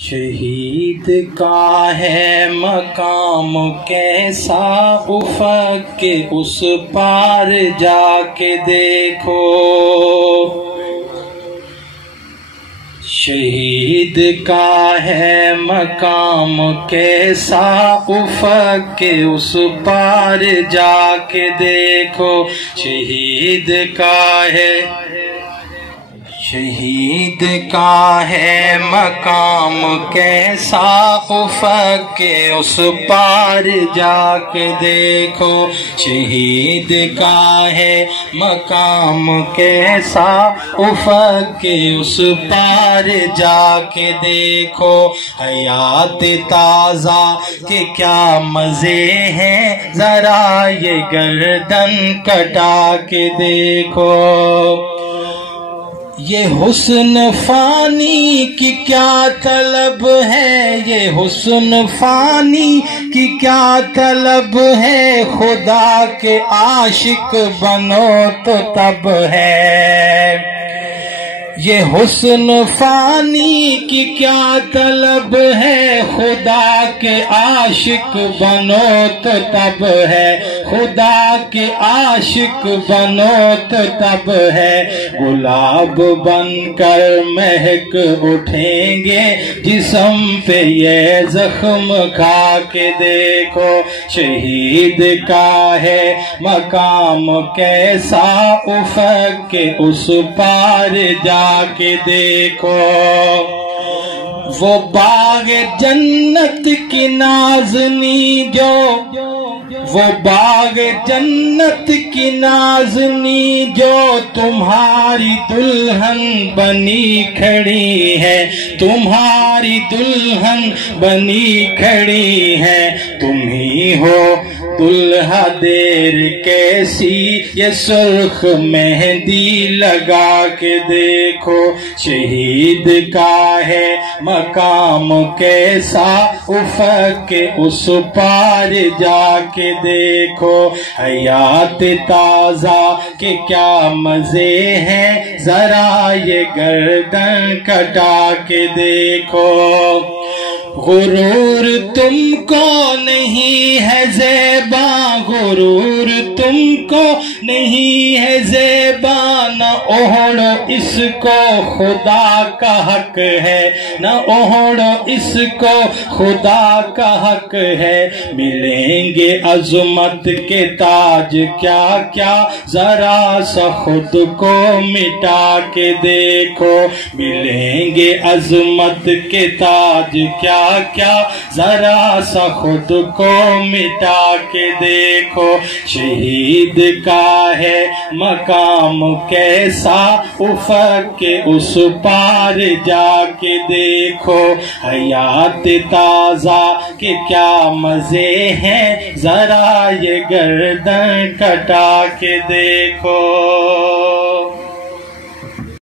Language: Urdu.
شہید کا ہے مقام کیسا افق کے اس پار جا کے دیکھو، شہید کا ہے مقام کیسا افق کے اس پار جا کے دیکھو، شہید کا ہے مقام کیسا افق کے اس پار جا کے دیکھو، شہید کا ہے مقام کیسا افق کے اس پار جا کے دیکھو، حیات تازہ کے کیا مزے ہیں ذرا یہ گردن کٹا کے دیکھو، یہ حسن فانی کی کیا طلب ہے، یہ حسن فانی کی کیا طلب ہے، خدا کے عاشق بنو تو تب ہے، یہ حسن فانی کی کیا طلب ہے، خدا کے عاشق بنو تو تب ہے، خدا کے عاشق بنو تو تب ہے، گلاب بن کر مہک اٹھیں گے جسم پہ یہ زخم کھا کے دیکھو، شہید کا ہے مقام کیسا افق کے اس پار جا کے دیکھو، وہ باغ جنت کی نازنی وہ باغ جنت کی نازنی جو تمہاری دلہن بنی کھڑی ہے، تمہاری دلہن بنی کھڑی ہے، تم ہی ہو دلہا دیر کیسی یہ سرخ مہندی لگا کے دیکھو، شہید کا ہے مقام کیسا افق کے اس پار جا کے دیکھو، حیات تازہ کے کیا مزے ہیں ذرا یہ گردن کٹا کے دیکھو، غرور تم کو نہیں ہے زیبا، غرور تم کو نہیں ہے زیبا، نہ اوڑو اس کو خدا کا حق ہے، نہ اوڑو اس کو خدا کا حق ہے، ملیں گے عظمت کے تاج کیا کیا ذرا سا خود کو مٹا کے دیکھو، ملیں گے عظمت کے تاج کیا کیا ذرا سا خود کو مٹا کے دیکھو، شہید کا ہے مقام کیسا افق کے اس پار جا کے دیکھو، حیات تازہ کے کیا مزے ہیں ذرا یہ گردن کٹا کے دیکھو۔